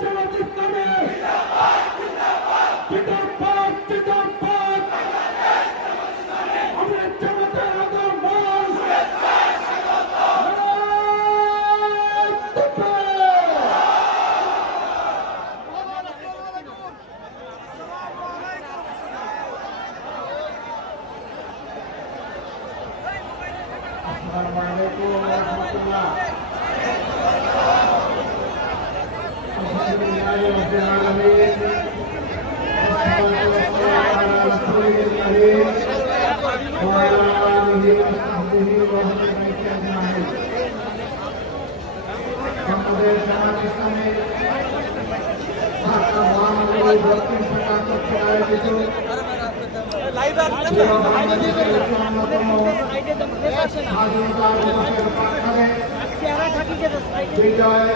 জামাত ইসলামী জিন্দাবাদ জিন্দাবাদ আমরা জামাতের আগমন আসসালামু আলাইকুম ওয়া রাহমাতুল্লাহ আলহামদুলিল্লাহি রাব্বিল আলামিন আমাদের জামাত ইসলামী ঢাকা মহানগরী দক্ষিণ শাখা কর্তৃক আয়োজিত বাংলাদেশের অন্যতম স্বাধীনতা দিবসের প্রাক্কালে বিজয়